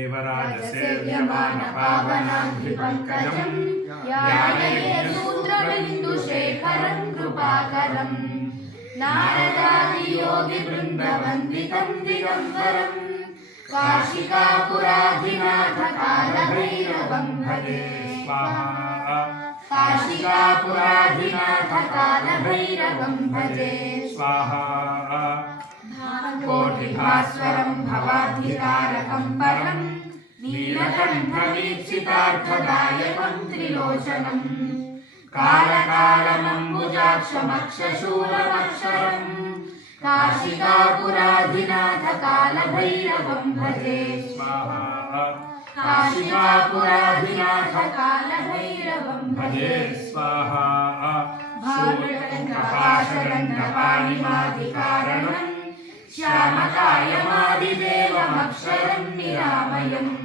देवराजसेव्यमानपावनाङ्घ्रिपङ्कजम् यानये सूत्रबिन्दुशेखरं कृपाकरम्। नारदादियोगिवृन्दवन्दितं दिगम्बरम्। काशिकापुराधिनाथकालभैरवं भजे स्वाहा भजे स्वाहा। कोटिभास्वरं भवाधिकारकं परं नीलकण्ठवीक्षितार्थदायकं त्रिलोचनम् कालकालमम्बुजाक्षमक्षशूलमक्षरम् काशिकापुराधिनाथकालभैरवं भजे। स्वाहा। काशिकापुराधिनाथकालभैरवं भजे। स्वाहा। भागकण्ठपाशदण्डपाणिमादिकारणम् श्यामकायमादिदेवमक्षरं निरामयम्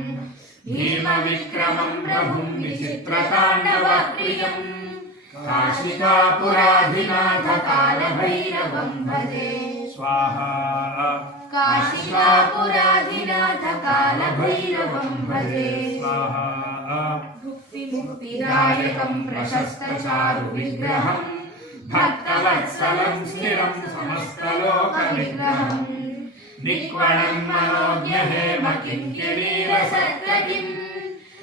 भीमविक्रमं प्रभुं विचित्रताण्डवप्रियम्। काशिकापुराधिनाथकालभैरवं भजे। स्वाहा। काशिकापुराधिनाथकालभैरवं भजे। स्वाहा। मुक्तिदायकं प्रशस्तचारुविग्रहम्। भक्तवत्सलं स्थिरं समस्तलोकविग्रहम्। निक्वणं मनोज्ञहेम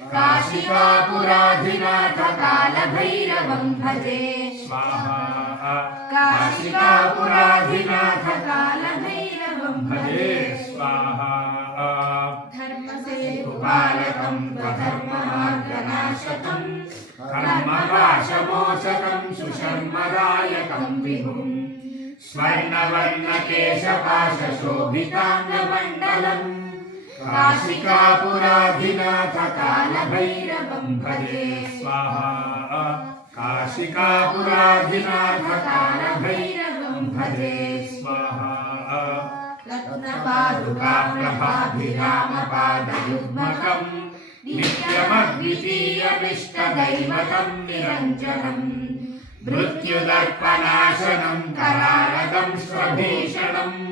काशिकापुराधिनाथकालभैरवं भजे। स्वाहा। काशिकापुराधिनाथकालभैरवं भजे भजे। स्वाहा। धर्मसेतुपालकं स्वधर्ममार्गनाशकम् कर्मपाशमोचकं सुशर्मदायकं विभुम्। स्वर्णवर्णकेशपाशशोभिताङ्गमण्डलम् काशिकापुराधिनाथकालभैरवं भजे। स्वाहा। काशिकापुराधिनाथकालभैरवं भजे। स्वाहा। रत्नपादुकाप्रभाभिरामपादयुग्मकम्। नित्यमद्वितीयमिष्टदैवतं निरञ्जनम्। मृत्युदर्पनाशनं करालदं स्वभीषणम्।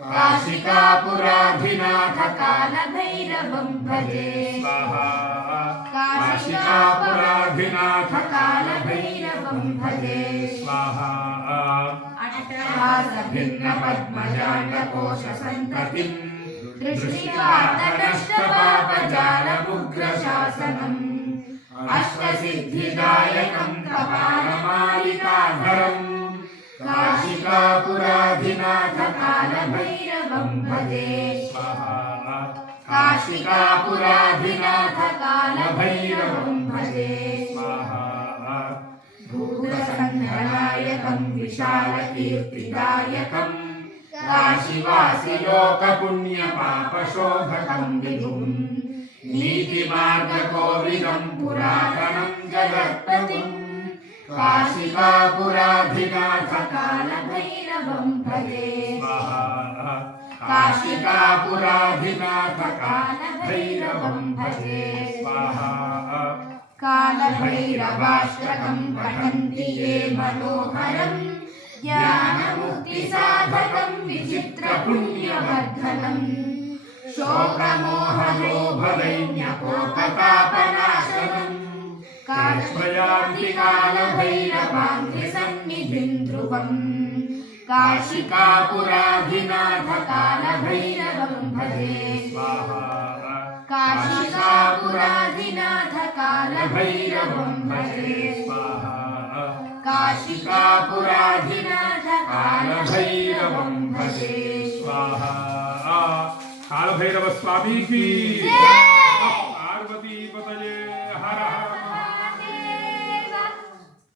काशिकापुराधिनाथकालभैरवं भजे। स्वाहा। काशिकापुराधिनाथकालभैरवं भजे। स्वाहा। अट्टहासभिन्नपद्मजाण्डकोशसन्ततिम् दृष्टिपातनष्टपापजालमुग्रशासनम् अष्टसिद्धिदायकं कपालमालिकाधरम् काशिकापुराधिनाथकालभैरवं भजे काशिकापुराधिनाथकालभैरवं भजे भूतसन्धनायकं विशालकीर्तिदायकम् काशिवासिलोकपुण्यपापशोभकं विभुम् नीतिमार्गकोविदं पुरातनं जगत्पतिम् काशिकापुराधिनाथकालभैरवं भजे। स्वाहा काशिकापुराधिनाथकालभैरवं भजे। स्वाहा पठन्ति ये मनोहरम्। ज्ञानमुक्तिसाधकं विचित्रपुण्यवर्धनम्। शोकमोहलोभदैन्यकोपतापनाशनम् काश्मयान्तिकालभैरवाङ्घ्रिसन्निधिं ध्रुवम् काशिकापुराधिनाथकालभैरवं भजे। स्वाहा काशिकापुराधिनाथकालभैरवं भजे। स्वाहा काशिकापुराधिनाथकालभैरवं भजे। स्वाहा। కాలభైరవ స్వామికి.